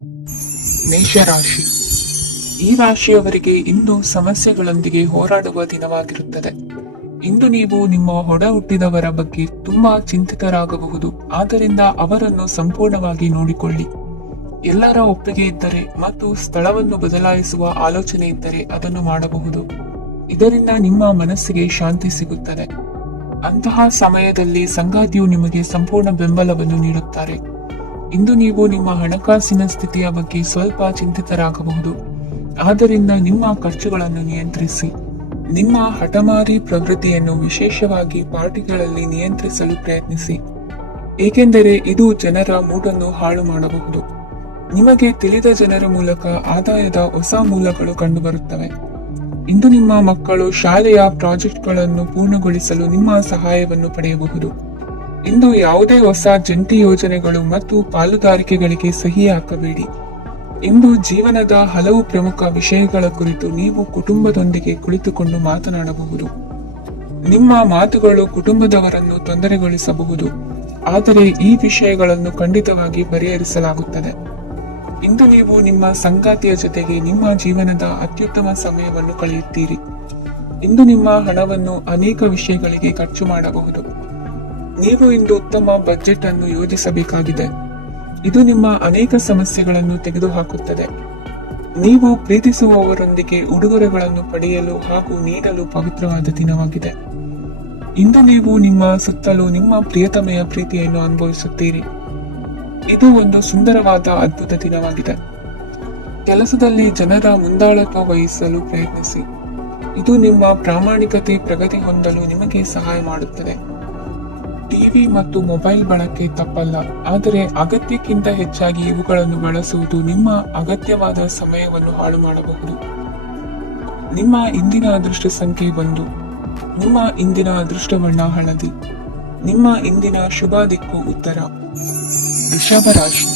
ಮೇಷರಾಶಿ. ಈ ರಾಶಿಯವರಿಗೆ ಇಂದು ಸಮಸ್ಯೆಗಳೊಂದಿಗೆ ಹೋರಾಡುವ ದಿನವಾಗಿರುತ್ತದೆ. ಇಂದು ನೀವು ನಿಮ್ಮ ಒಡ ಹುಟ್ಟಿದವರ ಬಗ್ಗೆ ತುಂಬಾ ಚಿಂತಿತರಾಗಬಹುದು. ಆದ್ದರಿಂದ ಅವರನ್ನು ಸಂಪೂರ್ಣವಾಗಿ ನೋಡಿಕೊಳ್ಳಿ. ಎಲ್ಲರ ಒಪ್ಪಿಗೆ ಇದ್ದರೆ ಮತ್ತು ಸ್ಥಳವನ್ನು ಬದಲಾಯಿಸುವ ಆಲೋಚನೆ ಇದ್ದರೆ ಅದನ್ನು ಮಾಡಬಹುದು. ಇದರಿಂದ ನಿಮ್ಮ ಮನಸ್ಸಿಗೆ ಶಾಂತಿ ಸಿಗುತ್ತದೆ. ಅಂತಹ ಸಮಯದಲ್ಲಿ ಸಂಗಾತಿಯು ನಿಮಗೆ ಸಂಪೂರ್ಣ ಬೆಂಬಲವನ್ನು ನೀಡುತ್ತಾರೆ. ಇಂದು ನೀವು ನಿಮ್ಮ ಹಣಕಾಸಿನ ಸ್ಥಿತಿಯ ಬಗ್ಗೆ ಸ್ವಲ್ಪ ಚಿಂತಿತರಾಗಬಹುದು. ಆದ್ದರಿಂದ ನಿಮ್ಮ ಖರ್ಚುಗಳನ್ನು ನಿಯಂತ್ರಿಸಿ. ನಿಮ್ಮ ಹಠಮಾರಿ ಪ್ರವೃತ್ತಿಯನ್ನು ವಿಶೇಷವಾಗಿ ಪಾರ್ಟಿಗಳಲ್ಲಿ ನಿಯಂತ್ರಿಸಲು ಪ್ರಯತ್ನಿಸಿ, ಏಕೆಂದರೆ ಇದು ಜನರ ಮೂಡನ್ನು ಹಾಳು ಮಾಡಬಹುದು. ನಿಮಗೆ ತಿಳಿದ ಜನರ ಮೂಲಕ ಆದಾಯದ ಹೊಸ ಮೂಲಗಳು ಕಂಡುಬರುತ್ತವೆ. ಇಂದು ನಿಮ್ಮ ಮಕ್ಕಳು ಶಾಲೆಯ ಪ್ರಾಜೆಕ್ಟ್ಗಳನ್ನು ಪೂರ್ಣಗೊಳಿಸಲು ನಿಮ್ಮ ಸಹಾಯವನ್ನು ಪಡೆಯಬಹುದು. ಇಂದು ಯಾವುದೇ ಹೊಸ ಜಂಟಿ ಯೋಜನೆಗಳು ಮತ್ತು ಪಾಲುದಾರಿಕೆಗಳಿಗೆ ಸಹಿ ಹಾಕಬೇಡಿ. ಇಂದು ಜೀವನದ ಹಲವು ಪ್ರಮುಖ ವಿಷಯಗಳ ಕುರಿತು ನೀವು ಕುಟುಂಬದೊಂದಿಗೆ ಕುಳಿತುಕೊಂಡು ಮಾತನಾಡಬಹುದು. ನಿಮ್ಮ ಮಾತುಗಳು ಕುಟುಂಬದವರನ್ನು ತೊಂದರೆಗೊಳಿಸಬಹುದು, ಆದರೆ ಈ ವಿಷಯಗಳನ್ನು ಖಂಡಿತವಾಗಿ ಪರಿಹರಿಸಲಾಗುತ್ತದೆ. ಇಂದು ನೀವು ನಿಮ್ಮ ಸಂಗಾತಿಯ ಜೊತೆಗೆ ನಿಮ್ಮ ಜೀವನದ ಅತ್ಯುತ್ತಮ ಸಮಯವನ್ನು ಕಳೆಯುತ್ತೀರಿ. ಇಂದು ನಿಮ್ಮ ಹಣವನ್ನು ಅನೇಕ ವಿಷಯಗಳಿಗೆ ಖರ್ಚು ಮಾಡಬಹುದು. ನೀವು ಇಂದು ಉತ್ತಮ ಬಜೆಟ್ ಅನ್ನು ಯೋಜಿಸಬೇಕಾಗಿದೆ. ಇದು ನಿಮ್ಮ ಅನೇಕ ಸಮಸ್ಯೆಗಳನ್ನು ತೆಗೆದುಹಾಕುತ್ತದೆ. ನೀವು ಪ್ರೀತಿಸುವವರೊಂದಿಗೆ ಉಡುಗೊರೆಗಳನ್ನು ಪಡೆಯಲು ಹಾಗೂ ನೀಡಲು ಪವಿತ್ರವಾದ ದಿನವಾಗಿದೆ. ಇಂದು ನೀವು ನಿಮ್ಮ ಸುತ್ತಲೂ ನಿಮ್ಮ ಪ್ರಿಯತಮೆಯ ಪ್ರೀತಿಯನ್ನು ಅನುಭವಿಸುತ್ತೀರಿ. ಇದು ಒಂದು ಸುಂದರವಾದ ಅದ್ಭುತ ದಿನವಾಗಿದೆ. ಕೆಲಸದಲ್ಲಿ ಜನರ ಮುಂದಾಳತ್ವ ವಹಿಸಲು ಪ್ರಯತ್ನಿಸಿ. ಇದು ನಿಮ್ಮ ಪ್ರಾಮಾಣಿಕತೆ ಪ್ರಗತಿ ಹೊಂದಲು ನಿಮಗೆ ಸಹಾಯ ಮಾಡುತ್ತದೆ. ಟಿವಿ ಮತ್ತು ಮೊಬೈಲ್ ಬಳಕೆ ತಪ್ಪಲ್ಲ, ಆದರೆ ಅಗತ್ಯಕ್ಕಿಂತ ಹೆಚ್ಚಾಗಿ ಇವುಗಳನ್ನು ಬಳಸುವುದು ನಿಮ್ಮ ಅಗತ್ಯವಾದ ಸಮಯವನ್ನು ಹಾಳು ಮಾಡಬಹುದು. ನಿಮ್ಮ ಇಂದಿನ ಅದೃಷ್ಟ ಸಂಖ್ಯೆ 1. ನಿಮ್ಮ ಇಂದಿನ ಅದೃಷ್ಟ ಬಣ್ಣ ಹಳದಿ. ನಿಮ್ಮ ಇಂದಿನ ಶುಭ ದಿಕ್ಕು ಉತ್ತರ. ವೃಷಭ ರಾಶಿ.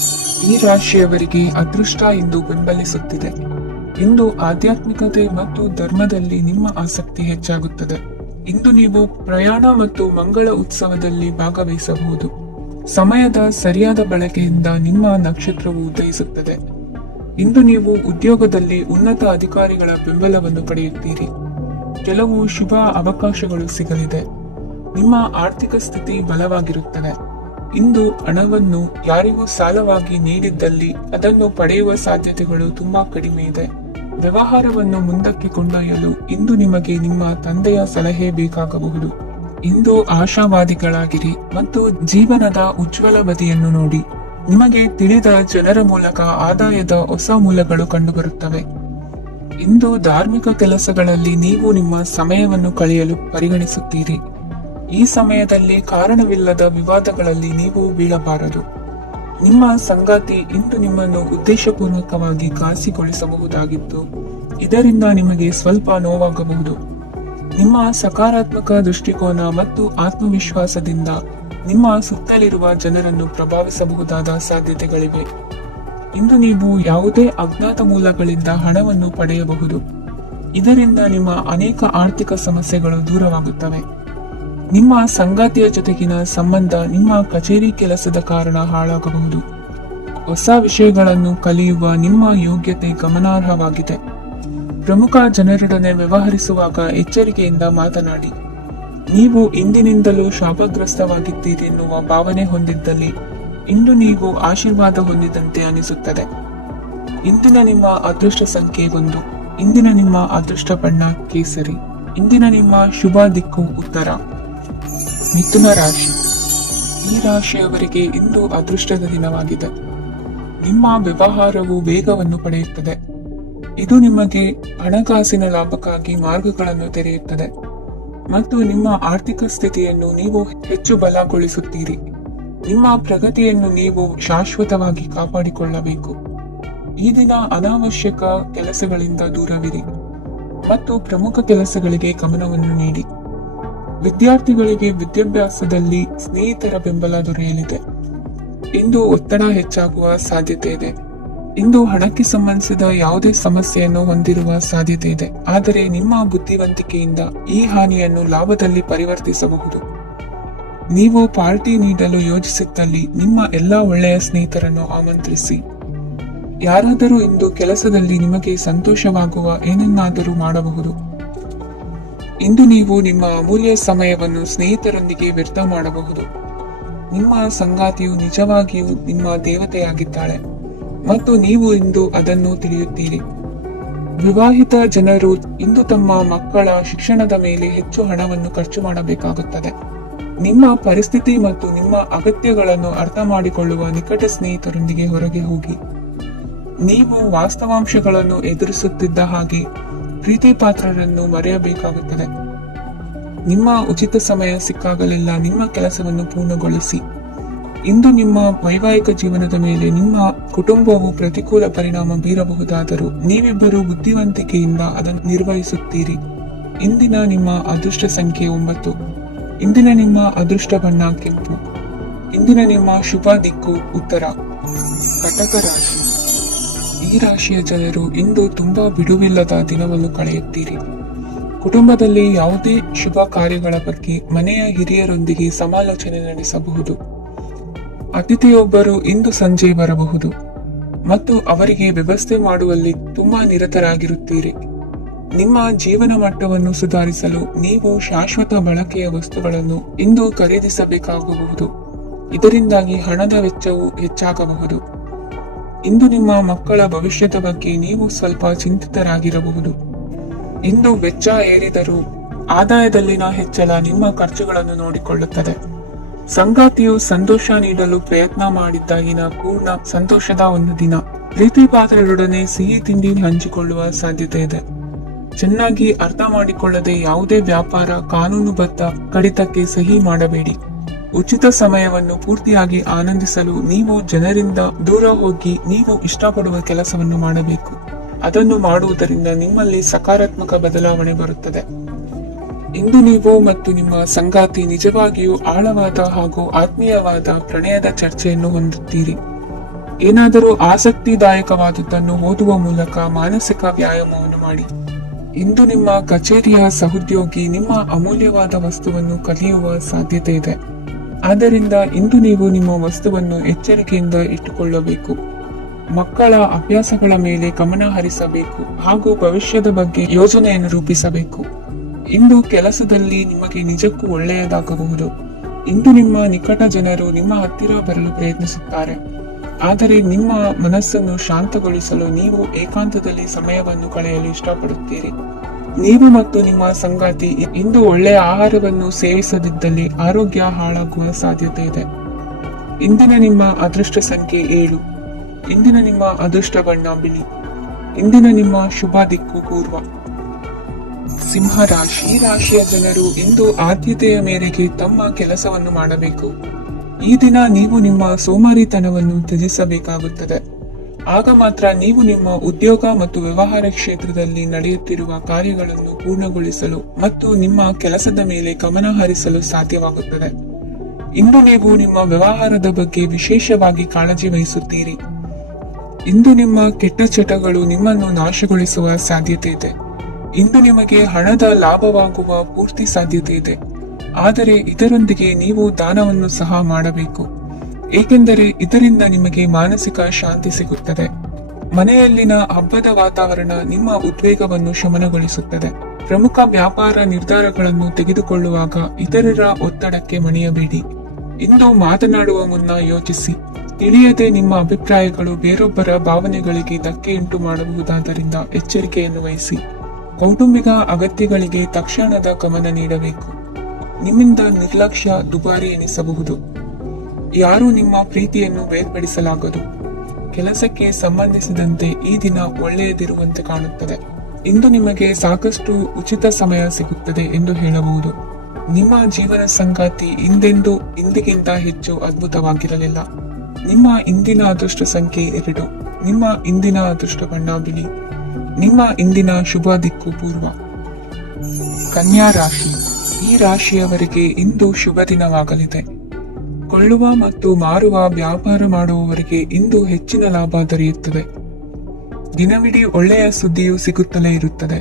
ಈ ರಾಶಿಯವರಿಗೆ ಅದೃಷ್ಟ ಇಂದು ಬೆಂಬಲಿಸುತ್ತಿದೆ. ಇಂದು ಆಧ್ಯಾತ್ಮಿಕತೆ ಮತ್ತು ಧರ್ಮದಲ್ಲಿ ನಿಮ್ಮ ಆಸಕ್ತಿ ಹೆಚ್ಚಾಗುತ್ತದೆ. ಇಂದು ನೀವು ಪ್ರಯಾಣ ಮತ್ತು ಮಂಗಳ ಉತ್ಸವದಲ್ಲಿ ಭಾಗವಹಿಸಬಹುದು. ಸಮಯದ ಸರಿಯಾದ ಬಳಕೆಯಿಂದ ನಿಮ್ಮ ನಕ್ಷತ್ರವು ಉದಯಿಸುತ್ತದೆ. ಇಂದು ನೀವು ಉದ್ಯೋಗದಲ್ಲಿ ಉನ್ನತ ಅಧಿಕಾರಿಗಳ ಬೆಂಬಲವನ್ನು ಪಡೆಯುತ್ತೀರಿ. ಕೆಲವು ಶುಭ ಅವಕಾಶಗಳು ಸಿಗಲಿದೆ. ನಿಮ್ಮ ಆರ್ಥಿಕ ಸ್ಥಿತಿ ಬಲವಾಗಿರುತ್ತದೆ. ಇಂದು ಹಣವನ್ನು ಯಾರಿಗೂ ಸಾಲವಾಗಿ ನೀಡಿದ್ದಲ್ಲಿ ಅದನ್ನು ಪಡೆಯುವ ಸಾಧ್ಯತೆಗಳು ತುಂಬಾ ಕಡಿಮೆ ಇದೆ. ವ್ಯವಹಾರವನ್ನು ಮುಂದಕ್ಕೆ ಕೊಂಡೊಯ್ಯಲು ಇಂದು ನಿಮಗೆ ನಿಮ್ಮ ತಂದೆಯ ಸಲಹೆ ಬೇಕಾಗಬಹುದು. ಇಂದು ಆಶಾವಾದಿಗಳಾಗಿರಿ ಮತ್ತು ಜೀವನದ ಉಜ್ವಲ ಬದಿಯನ್ನು ನೋಡಿ. ನಿಮಗೆ ತಿಳಿದ ಜನರ ಮೂಲಕ ಆದಾಯದ ಹೊಸ ಮೂಲಗಳು ಕಂಡುಬರುತ್ತವೆ. ಇಂದು ಧಾರ್ಮಿಕ ಕೆಲಸಗಳಲ್ಲಿ ನೀವು ನಿಮ್ಮ ಸಮಯವನ್ನು ಕಳೆಯಲು ಪರಿಗಣಿಸುತ್ತೀರಿ. ಈ ಸಮಯದಲ್ಲಿ ಕಾರಣವಿಲ್ಲದ ವಿವಾದಗಳಲ್ಲಿ ನೀವು ಬೀಳಬಾರದು. ನಿಮ್ಮ ಸಂಗಾತಿ ಇಂದು ನಿಮ್ಮನ್ನು ಉದ್ದೇಶಪೂರ್ವಕವಾಗಿ ಘಾಸಿಗೊಳಿಸಬಹುದಾಗಿದ್ದು, ಇದರಿಂದ ನಿಮಗೆ ಸ್ವಲ್ಪ ನೋವಾಗಬಹುದು. ನಿಮ್ಮ ಸಕಾರಾತ್ಮಕ ದೃಷ್ಟಿಕೋನ ಮತ್ತು ಆತ್ಮವಿಶ್ವಾಸದಿಂದ ನಿಮ್ಮ ಸುತ್ತಲಿರುವ ಜನರನ್ನು ಪ್ರಭಾವಿಸಬಹುದಾದ ಸಾಧ್ಯತೆಗಳಿವೆ. ಇಂದು ನೀವು ಯಾವುದೇ ಅಜ್ಞಾತ ಮೂಲಗಳಿಂದ ಹಣವನ್ನು ಪಡೆಯಬಹುದು. ಇದರಿಂದ ನಿಮ್ಮ ಅನೇಕ ಆರ್ಥಿಕ ಸಮಸ್ಯೆಗಳು ದೂರವಾಗುತ್ತವೆ. ನಿಮ್ಮ ಸಂಗಾತಿಯ ಜೊತೆಗಿನ ಸಂಬಂಧ ನಿಮ್ಮ ಕಚೇರಿ ಕೆಲಸದ ಕಾರಣ ಹಾಳಾಗಬಹುದು. ಹೊಸ ವಿಷಯಗಳನ್ನು ಕಲಿಯುವ ನಿಮ್ಮ ಯೋಗ್ಯತೆ ಗಮನಾರ್ಹವಾಗಿದೆ. ಪ್ರಮುಖ ಜನರೊಡನೆ ವ್ಯವಹರಿಸುವಾಗ ಎಚ್ಚರಿಕೆಯಿಂದ ಮಾತನಾಡಿ. ನೀವು ಇಂದಿನಿಂದಲೂ ಶಾಪಗ್ರಸ್ತವಾಗಿದ್ದೀರಿ ಎನ್ನುವ ಭಾವನೆ ಹೊಂದಿದ್ದಲ್ಲಿ ಇಂದು ನೀವು ಆಶೀರ್ವಾದ ಹೊಂದಿದಂತೆ ಅನಿಸುತ್ತದೆ. ಇಂದಿನ ನಿಮ್ಮ ಅದೃಷ್ಟ ಸಂಖ್ಯೆ 1. ಇಂದಿನ ನಿಮ್ಮ ಅದೃಷ್ಟ ಬಣ್ಣ ಕೇಸರಿ. ಇಂದಿನ ನಿಮ್ಮ ಶುಭ ದಿಕ್ಕು ಉತ್ತರ. ಮಿಥುನ ರಾಶಿ. ಈ ರಾಶಿಯವರಿಗೆ ಇಂದು ಅದೃಷ್ಟದ ದಿನವಾಗಿದೆ. ನಿಮ್ಮ ವ್ಯವಹಾರವು ವೇಗವನ್ನು ಪಡೆಯುತ್ತದೆ. ಇದು ನಿಮಗೆ ಹಣಕಾಸಿನ ಲಾಭಕ್ಕಾಗಿ ಮಾರ್ಗಗಳನ್ನು ತೆರೆಯುತ್ತದೆ ಮತ್ತು ನಿಮ್ಮ ಆರ್ಥಿಕ ಸ್ಥಿತಿಯನ್ನು ನೀವು ಹೆಚ್ಚು ಬಲಗೊಳಿಸುತ್ತೀರಿ. ನಿಮ್ಮ ಪ್ರಗತಿಯನ್ನು ನೀವು ಶಾಶ್ವತವಾಗಿ ಕಾಪಾಡಿಕೊಳ್ಳಬೇಕು. ಈ ದಿನ ಅನಾವಶ್ಯಕ ಕೆಲಸಗಳಿಂದ ದೂರವಿರಿ ಮತ್ತು ಪ್ರಮುಖ ಕೆಲಸಗಳಿಗೆ ಗಮನವನ್ನು ನೀಡಿ. ವಿದ್ಯಾರ್ಥಿಗಳಿಗೆ ವಿದ್ಯಾಭ್ಯಾಸದಲ್ಲಿ ಸ್ನೇಹಿತರ ಬೆಂಬಲ ದೊರೆಯಲಿದೆ. ಇಂದು ಒತ್ತಡ ಹೆಚ್ಚಾಗುವ ಸಾಧ್ಯತೆ ಇದೆ. ಇಂದು ಹಣಕ್ಕೆ ಸಂಬಂಧಿಸಿದ ಯಾವುದೇ ಸಮಸ್ಯೆಯನ್ನು ಹೊಂದಿರುವ ಸಾಧ್ಯತೆ ಇದೆ, ಆದರೆ ನಿಮ್ಮ ಬುದ್ಧಿವಂತಿಕೆಯಿಂದ ಈ ಹಾನಿಯನ್ನು ಲಾಭದಲ್ಲಿ ಪರಿವರ್ತಿಸಬಹುದು. ನೀವು ಪಾರ್ಟಿ ನೀಡಲು ಯೋಜಿಸಿದ್ದಲ್ಲಿ ನಿಮ್ಮ ಎಲ್ಲಾ ಒಳ್ಳೆಯ ಸ್ನೇಹಿತರನ್ನು ಆಮಂತ್ರಿಸಿ. ಯಾರಾದರೂ ಇಂದು ಕೆಲಸದಲ್ಲಿ ನಿಮಗೆ ಸಂತೋಷವಾಗುವ ಏನನ್ನಾದರೂ ಮಾಡಬಹುದು. ಇಂದು ನೀವು ನಿಮ್ಮ ಅಮೂಲ್ಯ ಸಮಯವನ್ನು ಸ್ನೇಹಿತರೊಂದಿಗೆ ವ್ಯರ್ಥ ಮಾಡಬಹುದು. ನಿಮ್ಮ ಸಂಗಾತಿಯು ನಿಜವಾಗಿಯೂ ನಿಮ್ಮ ದೇವತೆಯಾಗಿದ್ದಾಳೆ ಮತ್ತು ನೀವು ಇಂದು ಅದನ್ನು ತಿಳಿಯುತ್ತೀರಿ. ವಿವಾಹಿತ ಜನರು ಇಂದು ತಮ್ಮ ಮಕ್ಕಳ ಶಿಕ್ಷಣದ ಮೇಲೆ ಹೆಚ್ಚು ಹಣವನ್ನು ಖರ್ಚು ಮಾಡಬೇಕಾಗುತ್ತದೆ. ನಿಮ್ಮ ಪರಿಸ್ಥಿತಿ ಮತ್ತು ನಿಮ್ಮ ಅಗತ್ಯಗಳನ್ನು ಅರ್ಥ ಮಾಡಿಕೊಳ್ಳುವ ನಿಕಟ ಸ್ನೇಹಿತರೊಂದಿಗೆ ಹೊರಗೆ ಹೋಗಿ. ನೀವು ವಾಸ್ತವಾಂಶಗಳನ್ನು ಎದುರಿಸುತ್ತಿದ್ದ ಹಾಗೆ ಪ್ರೀತಿ ಪಾತ್ರರನ್ನು ಮರೆಯಬೇಕಾಗುತ್ತದೆ. ನಿಮ್ಮ ಉಚಿತ ಸಮಯ ಸಿಕ್ಕಾಗಲೆಲ್ಲ ನಿಮ್ಮ ಕೆಲಸವನ್ನು ಪೂರ್ಣಗೊಳಿಸಿ. ಇಂದು ನಿಮ್ಮ ವೈವಾಹಿಕ ಜೀವನದ ಮೇಲೆ ನಿಮ್ಮ ಕುಟುಂಬವು ಪ್ರತಿಕೂಲ ಪರಿಣಾಮ ಬೀರಬಹುದಾದರೂ ನೀವಿಬ್ಬರು ಬುದ್ಧಿವಂತಿಕೆಯಿಂದ ಅದನ್ನು ನಿರ್ವಹಿಸುತ್ತೀರಿ. ಇಂದಿನ ನಿಮ್ಮ ಅದೃಷ್ಟ ಸಂಖ್ಯೆ 9. ಇಂದಿನ ನಿಮ್ಮ ಅದೃಷ್ಟ ಬಣ್ಣ ಕೆಂಪು. ಇಂದಿನ ನಿಮ್ಮ ಶುಭ ದಿಕ್ಕು ಉತ್ತರ. ಕಟಕ ರಾಶಿ. ಈ ರಾಶಿಯ ಜನರು ಇಂದು ತುಂಬಾ ಬಿಡುವಿಲ್ಲದ ದಿನವನ್ನು ಕಳೆಯುತ್ತೀರಿ. ಕುಟುಂಬದಲ್ಲಿ ಯಾವುದೇ ಶುಭ ಕಾರ್ಯಗಳ ಬಗ್ಗೆ ಮನೆಯ ಹಿರಿಯರೊಂದಿಗೆ ಸಮಾಲೋಚನೆ ನಡೆಸಬಹುದು. ಅತಿಥಿಯೊಬ್ಬರು ಇಂದು ಸಂಜೆ ಬರಬಹುದು ಮತ್ತು ಅವರಿಗೆ ವ್ಯವಸ್ಥೆ ಮಾಡುವಲ್ಲಿ ತುಂಬಾ ನಿರತರಾಗಿರುತ್ತೀರಿ. ನಿಮ್ಮ ಜೀವನ ಮಟ್ಟವನ್ನು ಸುಧಾರಿಸಲು ನೀವು ಶಾಶ್ವತ ಬಳಕೆಯ ವಸ್ತುಗಳನ್ನು ಇಂದು ಖರೀದಿಸಬೇಕಾಗಬಹುದು. ಇದರಿಂದಾಗಿ ಹಣದ ವೆಚ್ಚವು ಹೆಚ್ಚಾಗಬಹುದು. ಇಂದು ನಿಮ್ಮ ಮಕ್ಕಳ ಭವಿಷ್ಯದ ಬಗ್ಗೆ ನೀವು ಸ್ವಲ್ಪ ಚಿಂತಿತರಾಗಿರಬಹುದು. ಇಂದು ವೆಚ್ಚ ಏರಿದರೂ ಆದಾಯದಲ್ಲಿನ ಹೆಚ್ಚಳ ನಿಮ್ಮ ಖರ್ಚುಗಳನ್ನು ನೋಡಿಕೊಳ್ಳುತ್ತದೆ. ಸಂಗಾತಿಯು ಸಂತೋಷ ನೀಡಲು ಪ್ರಯತ್ನ ಮಾಡಿದ್ದಾಗಿನ ಪೂರ್ಣ ಸಂತೋಷದ ಒಂದು ದಿನ. ಪ್ರೀತಿ ಪಾತ್ರರೊಡನೆ ಸಿಹಿ ತಿಂಡಿ ಹಂಚಿಕೊಳ್ಳುವ ಸಾಧ್ಯತೆ ಇದೆ. ಚೆನ್ನಾಗಿ ಅರ್ಥ ಮಾಡಿಕೊಳ್ಳದೆ ಯಾವುದೇ ವ್ಯಾಪಾರ ಕಾನೂನುಬದ್ಧ ಕಡಿತಕ್ಕೆ ಸಹಿ ಮಾಡಬೇಡಿ. ಉಚಿತ ಸಮಯವನ್ನು ಪೂರ್ತಿಯಾಗಿ ಆನಂದಿಸಲು ನೀವು ಜನರಿಂದ ದೂರ ಹೋಗಿ ನೀವು ಇಷ್ಟಪಡುವ ಕೆಲಸವನ್ನು ಮಾಡಬೇಕು. ಅದನ್ನು ಮಾಡುವುದರಿಂದ ನಿಮ್ಮಲ್ಲಿ ಸಕಾರಾತ್ಮಕ ಬದಲಾವಣೆ ಬರುತ್ತದೆ. ಇಂದು ನೀವು ಮತ್ತು ನಿಮ್ಮ ಸಂಗಾತಿ ನಿಜವಾಗಿಯೂ ಆಳವಾದ ಹಾಗೂ ಆತ್ಮೀಯವಾದ ಪ್ರಣಯದ ಚರ್ಚೆಯನ್ನು ಹೊಂದುತ್ತೀರಿ. ಏನಾದರೂ ಆಸಕ್ತಿದಾಯಕವಾದದ್ದನ್ನು ಓದುವ ಮೂಲಕ ಮಾನಸಿಕ ವ್ಯಾಯಾಮವನ್ನು ಮಾಡಿ. ಇಂದು ನಿಮ್ಮ ಕಚೇರಿಯ ಸಹೋದ್ಯೋಗಿ ನಿಮ್ಮ ಅಮೂಲ್ಯವಾದ ವಸ್ತುವನ್ನು ಕಲಿಯುವ ಸಾಧ್ಯತೆ ಇದೆ. ಆದ್ದರಿಂದ ಇಂದು ನೀವು ನಿಮ್ಮ ವಸ್ತುವನ್ನು ಎಚ್ಚರಿಕೆಯಿಂದ ಇಟ್ಟುಕೊಳ್ಳಬೇಕು. ಮಕ್ಕಳ ಅಭ್ಯಾಸಗಳ ಮೇಲೆ ಗಮನ ಹರಿಸಬೇಕು ಹಾಗೂ ಭವಿಷ್ಯದ ಬಗ್ಗೆ ಯೋಜನೆಯನ್ನು ರೂಪಿಸಬೇಕು. ಇಂದು ಕೆಲಸದಲ್ಲಿ ನಿಮಗೆ ನಿಜಕ್ಕೂ ಒಳ್ಳೆಯದಾಗಬಹುದು. ಇಂದು ನಿಮ್ಮ ನಿಕಟ ಜನರು ನಿಮ್ಮ ಹತ್ತಿರ ಬರಲು ಪ್ರಯತ್ನಿಸುತ್ತಾರೆ. ಆದರೆ ನಿಮ್ಮ ಮನಸ್ಸನ್ನು ಶಾಂತಗೊಳಿಸಲು ನೀವು ಏಕಾಂತದಲ್ಲಿ ಸಮಯವನ್ನು ಕಳೆಯಲು ಇಷ್ಟಪಡುತ್ತೀರಿ. ನೀವು ಮತ್ತು ನಿಮ್ಮ ಸಂಗಾತಿ ಇಂದು ಒಳ್ಳೆಯ ಆಹಾರವನ್ನು ಸೇವಿಸದಿದ್ದಲ್ಲಿ ಆರೋಗ್ಯ ಹಾಳಾಗುವ ಸಾಧ್ಯತೆ ಇದೆ. ಇಂದಿನ ನಿಮ್ಮ ಅದೃಷ್ಟ ಸಂಖ್ಯೆ 7. ಇಂದಿನ ನಿಮ್ಮ ಅದೃಷ್ಟ ಬಣ್ಣ ಬಿಳಿ. ಇಂದಿನ ನಿಮ್ಮ ಶುಭ ದಿಕ್ಕು ಪೂರ್ವ. ಸಿಂಹ ರಾಶಿ. ಈ ರಾಶಿಯ ಜನರು ಇಂದು ಆದ್ಯತೆಯ ಮೇರೆಗೆ ತಮ್ಮ ಕೆಲಸವನ್ನು ಮಾಡಬೇಕು. ಈ ದಿನ ನೀವು ನಿಮ್ಮ ಸೋಮಾರಿತನವನ್ನು ತ್ಯಜಿಸಬೇಕಾಗುತ್ತದೆ. ಆಗ ಮಾತ್ರ ನೀವು ನಿಮ್ಮ ಉದ್ಯೋಗ ಮತ್ತು ವ್ಯವಹಾರ ಕ್ಷೇತ್ರದಲ್ಲಿ ನಡೆಯುತ್ತಿರುವ ಕಾರ್ಯಗಳನ್ನು ಪೂರ್ಣಗೊಳಿಸಲು ಮತ್ತು ನಿಮ್ಮ ಕೆಲಸದ ಮೇಲೆ ಗಮನ ಹರಿಸಲು ಸಾಧ್ಯವಾಗುತ್ತದೆ. ಇಂದು ನೀವು ನಿಮ್ಮ ವ್ಯವಹಾರದ ಬಗ್ಗೆ ವಿಶೇಷವಾಗಿ ಕಾಳಜಿ ವಹಿಸುತ್ತೀರಿ. ಇಂದು ನಿಮ್ಮ ಕೆಟ್ಟ ಚಟಗಳು ನಿಮ್ಮನ್ನು ನಾಶಗೊಳಿಸುವ ಸಾಧ್ಯತೆ ಇದೆ. ಇಂದು ನಿಮಗೆ ಹಣದ ಲಾಭವಾಗುವ ಪೂರ್ತಿ ಸಾಧ್ಯತೆ ಇದೆ. ಆದರೆ ಇದರೊಂದಿಗೆ ನೀವು ದಾನವನ್ನು ಸಹ ಮಾಡಬೇಕು, ಏಕೆಂದರೆ ಇದರಿಂದ ನಿಮಗೆ ಮಾನಸಿಕ ಶಾಂತಿ ಸಿಗುತ್ತದೆ. ಮನೆಯಲ್ಲಿನ ಹಬ್ಬದ ವಾತಾವರಣ ನಿಮ್ಮ ಉದ್ವೇಗವನ್ನು ಶಮನಗೊಳಿಸುತ್ತದೆ. ಪ್ರಮುಖ ವ್ಯಾಪಾರ ನಿರ್ಧಾರಗಳನ್ನು ತೆಗೆದುಕೊಳ್ಳುವಾಗ ಇತರರ ಒತ್ತಡಕ್ಕೆ ಮಣಿಯಬೇಡಿ. ಇಂದು ಮಾತನಾಡುವ ಮುನ್ನ ಯೋಚಿಸಿ. ತಿಳಿಯದೆ ನಿಮ್ಮ ಅಭಿಪ್ರಾಯಗಳು ಬೇರೊಬ್ಬರ ಭಾವನೆಗಳಿಗೆ ಧಕ್ಕೆಯುಂಟು ಮಾಡಬಹುದಾದ್ದರಿಂದ ಎಚ್ಚರಿಕೆಯನ್ನು ವಹಿಸಿ. ಕೌಟುಂಬಿಕ ಅಗತ್ಯಗಳಿಗೆ ತಕ್ಷಣದ ಗಮನ ನೀಡಬೇಕು. ನಿಮ್ಮಿಂದ ನಿರ್ಲಕ್ಷ್ಯ ದುಬಾರಿ ಎನಿಸಬಹುದು. ಯಾರೂ ನಿಮ್ಮ ಪ್ರೀತಿಯನ್ನು ಬೇರ್ಪಡಿಸಲಾಗದು. ಕೆಲಸಕ್ಕೆ ಸಂಬಂಧಿಸಿದಂತೆ ಈ ದಿನ ಒಳ್ಳೆಯದಿರುವಂತೆ ಕಾಣುತ್ತದೆ. ಇಂದು ನಿಮಗೆ ಸಾಕಷ್ಟು ಉಚಿತ ಸಮಯ ಸಿಗುತ್ತದೆ ಎಂದು ಹೇಳಬಹುದು. ನಿಮ್ಮ ಜೀವನ ಸಂಗಾತಿ ಇಂದಿಗಿಂತ ಹೆಚ್ಚು ಅದ್ಭುತವಾಗಿರಲಿಲ್ಲ. ನಿಮ್ಮ ಇಂದಿನ ಅದೃಷ್ಟ ಸಂಖ್ಯೆ 2. ನಿಮ್ಮ ಇಂದಿನ ಅದೃಷ್ಟ ಬಣ್ಣ ಬಿಳಿ. ನಿಮ್ಮ ಇಂದಿನ ಶುಭ ದಿಕ್ಕು ಪೂರ್ವ. ಕನ್ಯಾ ರಾಶಿ. ಈ ರಾಶಿಯವರಿಗೆ ಇಂದು ಶುಭ ದಿನವಾಗಲಿದೆ. ಕೊಳ್ಳುವ ಮತ್ತು ಮಾರುವ ವ್ಯಾಪಾರ ಮಾಡುವವರಿಗೆ ಇಂದು ಹೆಚ್ಚಿನ ಲಾಭ ದೊರೆಯುತ್ತದೆ. ದಿನವಿಡೀ ಒಳ್ಳೆಯ ಸುದ್ದಿಯು ಸಿಗುತ್ತಲೇ ಇರುತ್ತದೆ.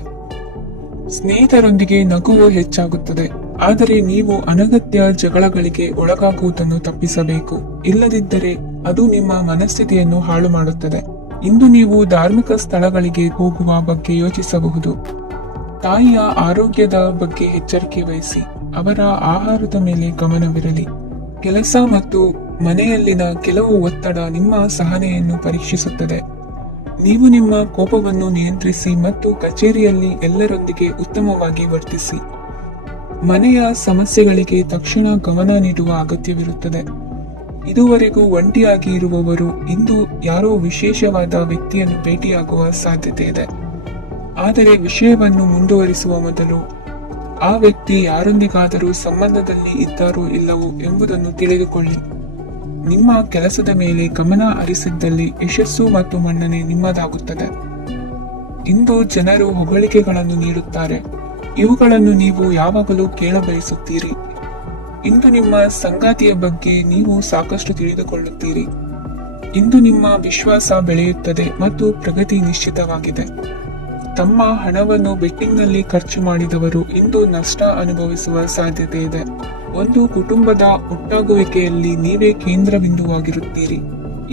ಸ್ನೇಹಿತರೊಂದಿಗೆ ನಗುವು ಹೆಚ್ಚಾಗುತ್ತದೆ. ಆದರೆ ನೀವು ಅನಗತ್ಯ ಜಗಳಗಳಿಗೆ ಒಳಗಾಗುವುದನ್ನು ತಪ್ಪಿಸಬೇಕು. ಇಲ್ಲದಿದ್ದರೆ ಅದು ನಿಮ್ಮ ಮನಸ್ಥಿತಿಯನ್ನು ಹಾಳು ಮಾಡುತ್ತದೆ. ಇಂದು ನೀವು ಧಾರ್ಮಿಕ ಸ್ಥಳಗಳಿಗೆ ಹೋಗುವ ಬಗ್ಗೆ ಯೋಚಿಸಬಹುದು. ತಾಯಿಯ ಆರೋಗ್ಯದ ಬಗ್ಗೆ ಎಚ್ಚರಿಕೆ ವಹಿಸಿ. ಅವರ ಆಹಾರದ ಮೇಲೆ ಗಮನವಿರಲಿ. ಕೆಲಸ ಮತ್ತು ಮನೆಯಲ್ಲಿನ ಕೆಲವು ಒತ್ತಡ ನಿಮ್ಮ ಸಹನೆಯನ್ನು ಪರೀಕ್ಷಿಸುತ್ತದೆ. ನೀವು ನಿಮ್ಮ ಕೋಪವನ್ನು ನಿಯಂತ್ರಿಸಿ ಮತ್ತು ಕಚೇರಿಯಲ್ಲಿ ಎಲ್ಲರೊಂದಿಗೆ ಉತ್ತಮವಾಗಿ ವರ್ತಿಸಿ. ಮನೆಯ ಸಮಸ್ಯೆಗಳಿಗೆ ತಕ್ಷಣ ಗಮನ ನೀಡುವ ಅಗತ್ಯವಿರುತ್ತದೆ. ಇದುವರೆಗೂ ಒಂಟಿಯಾಗಿ ಇರುವವರು ಇಂದು ಯಾರೋ ವಿಶೇಷವಾದ ವ್ಯಕ್ತಿಯನ್ನು ಭೇಟಿಯಾಗುವ ಸಾಧ್ಯತೆ ಇದೆ. ಆದರೆ ವಿಷಯವನ್ನು ಮುಂದುವರಿಸುವ ಮೊದಲು ಆ ವ್ಯಕ್ತಿ ಯಾರೊಂದಿಗಾದರೂ ಸಂಬಂಧದಲ್ಲಿ ಇದ್ದಾರೋ ಇಲ್ಲವೋ ಎಂಬುದನ್ನು ತಿಳಿದುಕೊಳ್ಳಿ. ನಿಮ್ಮ ಕೆಲಸದ ಮೇಲೆ ಗಮನ ಹರಿಸಿದ್ದಲ್ಲಿ ಯಶಸ್ಸು ಮತ್ತು ಮನ್ನಣೆ ನಿಮ್ಮದಾಗುತ್ತದೆ. ಇಂದು ಜನರು ಹೊಗಳಿಕೆಗಳನ್ನು ನೀಡುತ್ತಾರೆ. ಇವುಗಳನ್ನು ನೀವು ಯಾವಾಗಲೂ ಕೇಳಬಯಸುತ್ತೀರಿ. ಇಂದು ನಿಮ್ಮ ಸಂಗಾತಿಯ ಬಗ್ಗೆ ನೀವು ಸಾಕಷ್ಟು ತಿಳಿದುಕೊಳ್ಳುತ್ತೀರಿ. ಇಂದು ನಿಮ್ಮ ವಿಶ್ವಾಸ ಬೆಳೆಯುತ್ತದೆ ಮತ್ತು ಪ್ರಗತಿ ನಿಶ್ಚಿತವಾಗಿದೆ. ತಮ್ಮ ಹಣವನ್ನು ಬೆಟ್ಟಿಂಗ್ನಲ್ಲಿ ಖರ್ಚು ಮಾಡಿದವರು ಇಂದು ನಷ್ಟ ಅನುಭವಿಸುವ ಸಾಧ್ಯತೆ ಇದೆ. ಒಂದು ಕುಟುಂಬದ ಒಟ್ಟಾಗುವಿಕೆಯಲ್ಲಿ ನೀವೇ ಕೇಂದ್ರ ಬಿಂದುವಾಗಿರುತ್ತೀರಿ.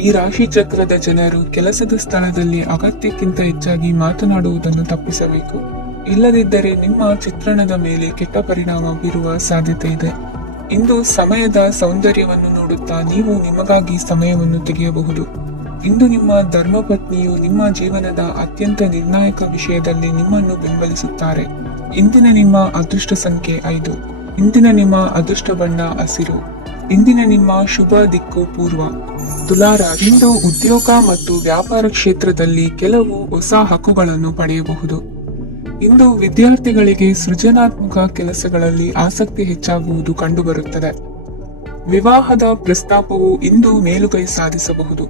ಈ ರಾಶಿ ಚಕ್ರದ ಜನರು ಕೆಲಸದ ಸ್ಥಳದಲ್ಲಿ ಅಗತ್ಯಕ್ಕಿಂತ ಹೆಚ್ಚಾಗಿ ಮಾತನಾಡುವುದನ್ನು ತಪ್ಪಿಸಬೇಕು. ಇಲ್ಲದಿದ್ದರೆ ನಿಮ್ಮ ಚಿತ್ರಣದ ಮೇಲೆ ಕೆಟ್ಟ ಪರಿಣಾಮ ಬೀರುವ ಸಾಧ್ಯತೆ ಇದೆ. ಇಂದು ಸಮಯದ ಸೌಂದರ್ಯವನ್ನು ನೋಡುತ್ತಾ ನೀವು ನಿಮಗಾಗಿ ಸಮಯವನ್ನು ತೆಗೆಯಬಹುದು. ಇಂದು ನಿಮ್ಮ ಧರ್ಮಪತ್ನಿಯು ನಿಮ್ಮ ಜೀವನದ ಅತ್ಯಂತ ನಿರ್ಣಾಯಕ ವಿಷಯದಲ್ಲಿ ನಿಮ್ಮನ್ನು ಬೆಂಬಲಿಸುತ್ತಾರೆ. ಇಂದಿನ ನಿಮ್ಮ ಅದೃಷ್ಟ ಸಂಖ್ಯೆ 5. ಇಂದಿನ ನಿಮ್ಮ ಅದೃಷ್ಟ ಬಣ್ಣ ಹಸಿರು. ಇಂದಿನ ನಿಮ್ಮ ಶುಭ ದಿಕ್ಕು ಪೂರ್ವ. ತುಲಾರ, ಇಂದು ಉದ್ಯೋಗ ಮತ್ತು ವ್ಯಾಪಾರ ಕ್ಷೇತ್ರದಲ್ಲಿ ಕೆಲವು ಹೊಸ ಹಕ್ಕುಗಳನ್ನು ಪಡೆಯಬಹುದು. ಇಂದು ವಿದ್ಯಾರ್ಥಿಗಳಿಗೆ ಸೃಜನಾತ್ಮಕ ಕೆಲಸಗಳಲ್ಲಿ ಆಸಕ್ತಿ ಹೆಚ್ಚಾಗುವುದು ಕಂಡುಬರುತ್ತದೆ. ವಿವಾಹದ ಪ್ರಸ್ತಾಪವು ಇಂದು ಮೇಲುಗೈ ಸಾಧಿಸಬಹುದು.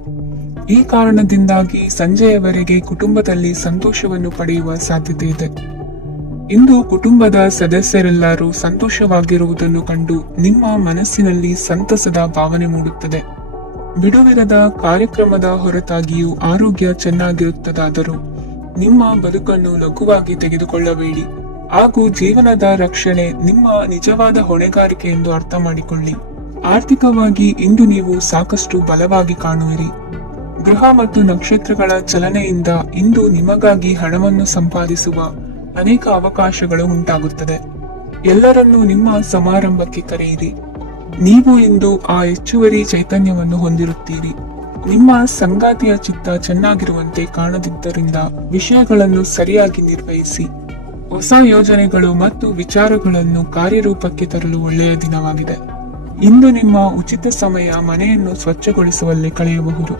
ಈ ಕಾರಣದಿಂದಾಗಿ ಸಂಜೆಯವರೆಗೆ ಕುಟುಂಬದಲ್ಲಿ ಸಂತೋಷವನ್ನು ಪಡೆಯುವ ಸಾಧ್ಯತೆ ಇದೆ. ಇಂದು ಕುಟುಂಬದ ಸದಸ್ಯರೆಲ್ಲರೂ ಸಂತೋಷವಾಗಿರುವುದನ್ನು ಕಂಡು ನಿಮ್ಮ ಮನಸ್ಸಿನಲ್ಲಿ ಸಂತಸದ ಭಾವನೆ ಮೂಡುತ್ತದೆ. ಬಿಡುವಿರದ ಕಾರ್ಯಕ್ರಮದ ಹೊರತಾಗಿಯೂ ಆರೋಗ್ಯ ಚೆನ್ನಾಗಿರುತ್ತದಾದರೂ ನಿಮ್ಮ ಬದುಕನ್ನು ಲಘುವಾಗಿ ತೆಗೆದುಕೊಳ್ಳಬೇಡಿ ಹಾಗೂ ಜೀವನದ ರಕ್ಷಣೆ ನಿಮ್ಮ ನಿಜವಾದ ಹೊಣೆಗಾರಿಕೆ ಎಂದು ಅರ್ಥ ಮಾಡಿಕೊಳ್ಳಿ. ಆರ್ಥಿಕವಾಗಿ ಇಂದು ನೀವು ಸಾಕಷ್ಟು ಬಲವಾಗಿ ಕಾಣುವಿರಿ. ಗ್ರಹ ಮತ್ತು ನಕ್ಷತ್ರಗಳ ಚಲನೆಯಿಂದ ಇಂದು ನಿಮಗಾಗಿ ಹಣವನ್ನು ಸಂಪಾದಿಸುವ ಅನೇಕ ಅವಕಾಶಗಳು ಉಂಟಾಗುತ್ತದೆ. ಎಲ್ಲರನ್ನೂ ನಿಮ್ಮ ಸಮಾರಂಭಕ್ಕೆ ಕರೆಯಿರಿ. ನೀವು ಇಂದು ಆ ಹೆಚ್ಚುವರಿ ಚೈತನ್ಯವನ್ನು ಹೊಂದಿರುತ್ತೀರಿ. ನಿಮ್ಮ ಸಂಗಾತಿಯ ಚಿತ್ತ ಚೆನ್ನಾಗಿರುವಂತೆ ಕಾಣದಿದ್ದರಿಂದ ವಿಷಯಗಳನ್ನು ಸರಿಯಾಗಿ ನಿರ್ವಹಿಸಿ. ಹೊಸ ಯೋಜನೆಗಳು ಮತ್ತು ವಿಚಾರಗಳನ್ನು ಕಾರ್ಯರೂಪಕ್ಕೆ ತರಲು ಒಳ್ಳೆಯ ದಿನವಾಗಿದೆ. ಇಂದು ನಿಮ್ಮ ಉಚಿತ ಸಮಯ ಮನೆಯನ್ನು ಸ್ವಚ್ಛಗೊಳಿಸುವಲ್ಲಿ ಕಳೆಯಬಹುದು.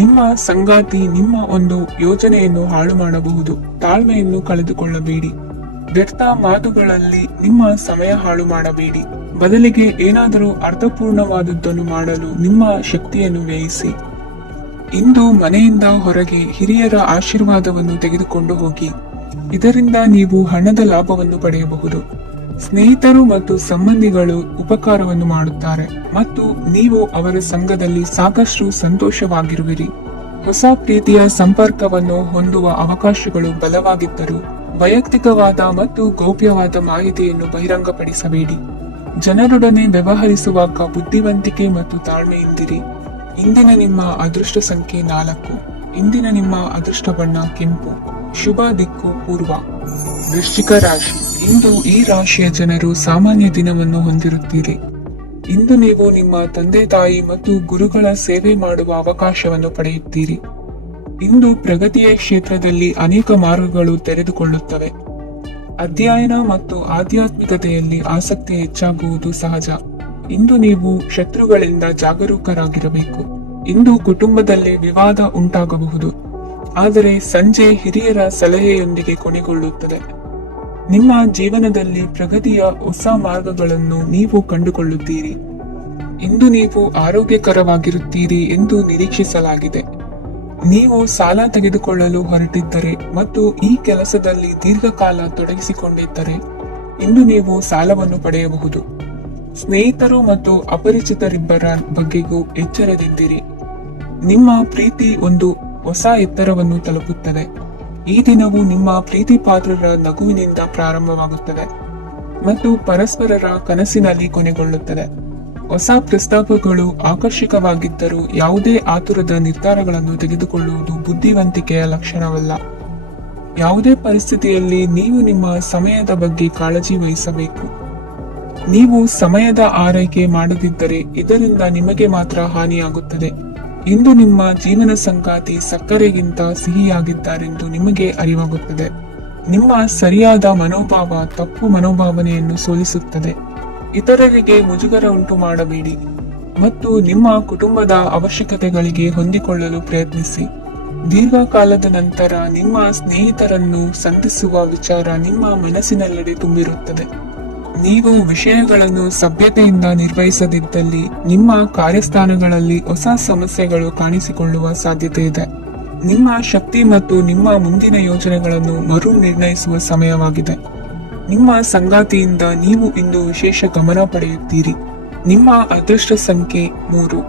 ನಿಮ್ಮ ಸಂಗಾತಿ ನಿಮ್ಮ ಒಂದು ಯೋಜನೆಯನ್ನು ಹಾಳು ಮಾಡಬಹುದು. ತಾಳ್ಮೆಯನ್ನು ಕಳೆದುಕೊಳ್ಳಬೇಡಿ. ವ್ಯರ್ಥ ಮಾತುಗಳಲ್ಲಿ ನಿಮ್ಮ ಸಮಯ ಹಾಳು ಮಾಡಬೇಡಿ. ಬದಲಿಗೆ ಏನಾದರೂ ಅರ್ಥಪೂರ್ಣವಾದದ್ದನ್ನು ಮಾಡಲು ನಿಮ್ಮ ಶಕ್ತಿಯನ್ನು ವ್ಯಯಿಸಿ. ಇಂದು ಮನೆಯಿಂದ ಹೊರಗೆ ಹಿರಿಯರ ಆಶೀರ್ವಾದವನ್ನು ತೆಗೆದುಕೊಂಡು ಹೋಗಿ. ಇದರಿಂದ ನೀವು ಹಣದ ಲಾಭವನ್ನು ಪಡೆಯಬಹುದು. ಸ್ನೇಹಿತರು ಮತ್ತು ಸಂಬಂಧಿಗಳು ಉಪಕಾರವನ್ನು ಮಾಡುತ್ತಾರೆ ಮತ್ತು ನೀವು ಅವರ ಸಂಘದಲ್ಲಿ ಸಾಕಷ್ಟು ಸಂತೋಷವಾಗಿರುವಿರಿ. ಹೊಸ ಪ್ರೀತಿಯ ಸಂಪರ್ಕವನ್ನು ಹೊಂದುವ ಅವಕಾಶಗಳು ಬಲವಾಗಿದ್ದರೂ ವೈಯಕ್ತಿಕವಾದ ಮತ್ತು ಗೌಪ್ಯವಾದ ಮಾಹಿತಿಯನ್ನು ಬಹಿರಂಗಪಡಿಸಬೇಡಿ. ಜನರೊಡನೆ ವ್ಯವಹರಿಸುವಾಗ ಬುದ್ಧಿವಂತಿಕೆ ಮತ್ತು ತಾಳ್ಮೆಯಿಂದಿರಿ. ಇಂದಿನ ನಿಮ್ಮ ಅದೃಷ್ಟ ಸಂಖ್ಯೆ 4. ಇಂದಿನ ನಿಮ್ಮ ಅದೃಷ್ಟ ಬಣ್ಣ ಕೆಂಪು. ಶುಭ ದಿಕ್ಕು ಪೂರ್ವ. ವೃಶ್ಚಿಕ ರಾಶಿ, ಇಂದು ಈ ರಾಶಿಯ ಜನರು ಸಾಮಾನ್ಯ ದಿನವನ್ನು ಹೊಂದಿರುತ್ತೀರಿ. ಇಂದು ನೀವು ನಿಮ್ಮ ತಂದೆ ತಾಯಿ ಮತ್ತು ಗುರುಗಳ ಸೇವೆ ಮಾಡುವ ಅವಕಾಶವನ್ನು ಪಡೆಯುತ್ತೀರಿ. ಇಂದು ಪ್ರಗತಿಯ ಕ್ಷೇತ್ರದಲ್ಲಿ ಅನೇಕ ಮಾರ್ಗಗಳು ತೆರೆದುಕೊಳ್ಳುತ್ತವೆ. ಅಧ್ಯಯನ ಮತ್ತು ಆಧ್ಯಾತ್ಮಿಕತೆಯಲ್ಲಿ ಆಸಕ್ತಿ ಹೆಚ್ಚಾಗುವುದು ಸಹಜ. ಇಂದು ನೀವು ಶತ್ರುಗಳಿಂದ ಜಾಗರೂಕರಾಗಿರಬೇಕು. ಇಂದು ಕುಟುಂಬದಲ್ಲಿ ವಿವಾದ ಉಂಟಾಗಬಹುದು, ಆದರೆ ಸಂಜೆ ಹಿರಿಯರ ಸಲಹೆಯೊಂದಿಗೆ ಕೊನೆಗೊಳ್ಳುತ್ತದೆ. ನಿಮ್ಮ ಜೀವನದಲ್ಲಿ ಪ್ರಗತಿಯ ಹೊಸ ಮಾರ್ಗಗಳನ್ನು ನೀವು ಕಂಡುಕೊಳ್ಳುತ್ತೀರಿ. ಇಂದು ನೀವು ಆರೋಗ್ಯಕರವಾಗಿರುತ್ತೀರಿ ಎಂದು ನಿರೀಕ್ಷಿಸಲಾಗಿದೆ. ನೀವು ಸಾಲ ತೆಗೆದುಕೊಳ್ಳಲು ಹೊರಟಿದ್ದರೆ ಮತ್ತು ಈ ಕೆಲಸದಲ್ಲಿ ದೀರ್ಘಕಾಲ ತೊಡಗಿಸಿಕೊಂಡಿದ್ದರೆ ಇಂದು ನೀವು ಸಾಲವನ್ನು ಪಡೆಯಬಹುದು. ಸ್ನೇಹಿತರು ಮತ್ತು ಅಪರಿಚಿತರಿಬ್ಬರ ಬಗ್ಗೆಗೂ ಎಚ್ಚರದಿಂದಿರಿ. ನಿಮ್ಮ ಪ್ರೀತಿ ಒಂದು ಹೊಸ ಎತ್ತರವನ್ನು ತಲುಪುತ್ತದೆ. ಈ ದಿನವು ನಿಮ್ಮ ಪ್ರೀತಿ ಪಾತ್ರರ ನಗುವಿನಿಂದ ಪ್ರಾರಂಭವಾಗುತ್ತದೆ ಮತ್ತು ಪರಸ್ಪರರ ಕನಸಿನಲ್ಲಿ ಕೊನೆಗೊಳ್ಳುತ್ತದೆ. ಹೊಸ ಪ್ರಸ್ತಾಪಗಳು ಆಕರ್ಷಕವಾಗಿದ್ದರೂ ಯಾವುದೇ ಆತುರದ ನಿರ್ಧಾರಗಳನ್ನು ತೆಗೆದುಕೊಳ್ಳುವುದು ಬುದ್ಧಿವಂತಿಕೆಯ ಲಕ್ಷಣವಲ್ಲ. ಯಾವುದೇ ಪರಿಸ್ಥಿತಿಯಲ್ಲಿ ನೀವು ನಿಮ್ಮ ಸಮಯದ ಬಗ್ಗೆ ಕಾಳಜಿ ವಹಿಸಬೇಕು. ನೀವು ಸಮಯದ ಆರೈಕೆ ಮಾಡದಿದ್ದರೆ ಇದರಿಂದ ನಿಮಗೆ ಮಾತ್ರ ಹಾನಿಯಾಗುತ್ತದೆ. ಇಂದು ನಿಮ್ಮ ಜೀವನ ಸಂಗಾತಿ ಸಕ್ಕರೆಗಿಂತ ಸಿಹಿಯಾಗಿದ್ದಾರೆಂದು ನಿಮಗೆ ಅರಿವಾಗುತ್ತದೆ. ನಿಮ್ಮ ಸರಿಯಾದ ಮನೋಭಾವ ತಪ್ಪು ಮನೋಭಾವನೆಯನ್ನು ಸೋಲಿಸುತ್ತದೆ. ಇತರರಿಗೆ ಮುಜುಗರ ಉಂಟು ಮಾಡಬೇಡಿ ಮತ್ತು ನಿಮ್ಮ ಕುಟುಂಬದ ಅವಶ್ಯಕತೆಗಳಿಗೆ ಹೊಂದಿಕೊಳ್ಳಲು ಪ್ರಯತ್ನಿಸಿ. ದೀರ್ಘಕಾಲದ ನಂತರ ನಿಮ್ಮ ಸ್ನೇಹಿತರನ್ನು ಸಂಧಿಸುವ ವಿಚಾರ ನಿಮ್ಮ ಮನಸ್ಸಿನೆಲ್ಲೆಡೆ ತುಂಬಿರುತ್ತದೆ. ನೀವು ವಿಷಯಗಳನ್ನು ಸಭ್ಯತೆಯಿಂದ ನಿರ್ವಹಿಸದಿದ್ದಲ್ಲಿ ನಿಮ್ಮ ಕಾರ್ಯಸ್ಥಾನಗಳಲ್ಲಿ ಹೊಸ ಸಮಸ್ಯೆಗಳು ಕಾಣಿಸಿಕೊಳ್ಳುವ ಸಾಧ್ಯತೆ ಇದೆ. ನಿಮ್ಮ ಶಕ್ತಿ ಮತ್ತು ನಿಮ್ಮ ಮುಂದಿನ ಯೋಜನೆಗಳನ್ನು ಮರು ನಿರ್ಣಯಿಸುವ ಸಮಯವಾಗಿದೆ. ನಿಮ್ಮ ಸಂಗಾತಿಯಿಂದ ನೀವು ಇಂದು ವಿಶೇಷ ಗಮನ ಪಡೆಯುತ್ತೀರಿ. ನಿಮ್ಮ ಅದೃಷ್ಟ ಸಂಖ್ಯೆ 3.